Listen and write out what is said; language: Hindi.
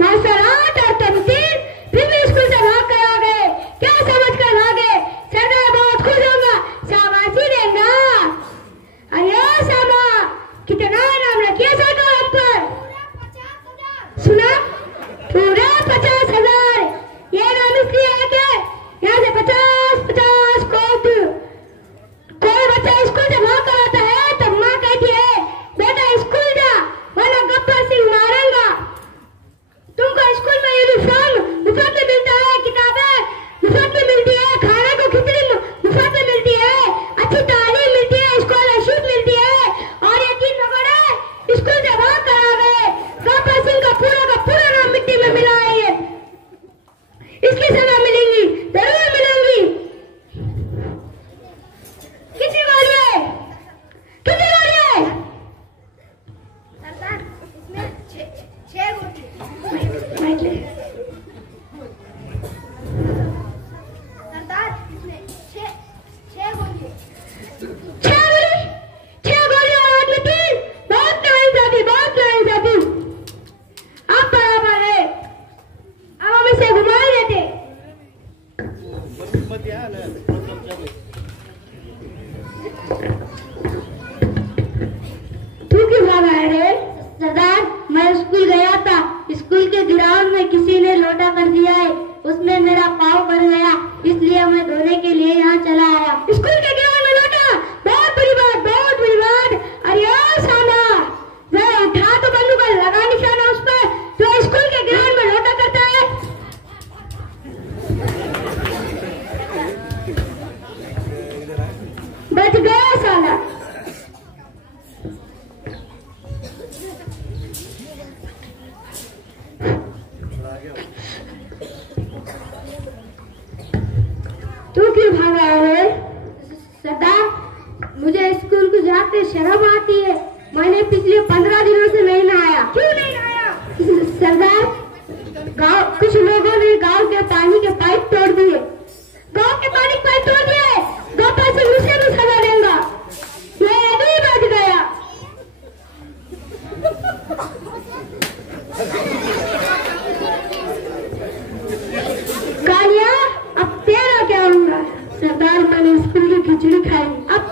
मास्टर 8 और तुम 3 फिर भी स्कूल से भाग कर आ गए। क्या समझ कर भागे? सरदार बहुत खुश होगा, शाबाशी देगा। अरे शाबा, कितना नाम रखिए सरकार आप पर? सुना? पूरा 50,000। ये नाम इसलिए है कि यहाँ से 50 कोई बच्चा स्कूल से भाग कर आता है तो माँ कहती है बेटा स्कूल जा वरना गब्बर सिंह मारेगा। तुमको स्कूल में यूनिफॉर्म मुफ्त में मिलता है, किताबें मुफ्त में मिलती है, खाने को खिचड़ी मुफ्त में मिलती है, अच्छी तालीम मिलती है, स्कॉलरशिप मिलती है। और ये 3 भगोड़े स्कूल से भाग कर आ गए। गब्बर सिंह का पूरा नाम मिट्टी में मिला है। ये इसकी सजा मिलेंगी, जरूर मिलेंगी। कितनी गोली है? कितनी गोली है? सरदार इसमें 6 गोली। सरदार इसमें 6 गोली। 6 गोली और हाथ में 3। बहुत नाइंसाफी, बहुत नाइंसाफी। आप बराबर है, अब हम इसे घुमा देते। तू क्यों भागा है रे? सरदार मैं स्कूल गया था, स्कूल के ग्राउंड में किसी ने लोटा कर दिया है, उसमें मेरा पाँव भर गया, इसलिए मैं धोने के लिए यहाँ चला आया। स्कूल के ग्राउंड में लोटा? बहुत बुरी बात, बहुत बुरी बात। अरे ओ साला, जरा उठा तो बंदूक और लगा निशाना उस पर जो स्कूल के ग्राउंड में लोटा करता है। बच गया साला। तू क्यों भागा है? सरदार मुझे स्कूल को जाते शर्म आती है, मैंने पिछले 15 दिनों से नहीं नहाया। क्यों नहीं नहाया? सरदार कुछ लोगों ने गांव के पानी के पाइप तोड़ दिए। गांव के पानी के पाइप तोड़ दिए, गब्बर सिंह मुझे भी सजा देगा। मैं अभी बच गया। कालिया अब तेरा क्या होगा? सरदार मैंने स्कूल की खिचड़ी खाई, अब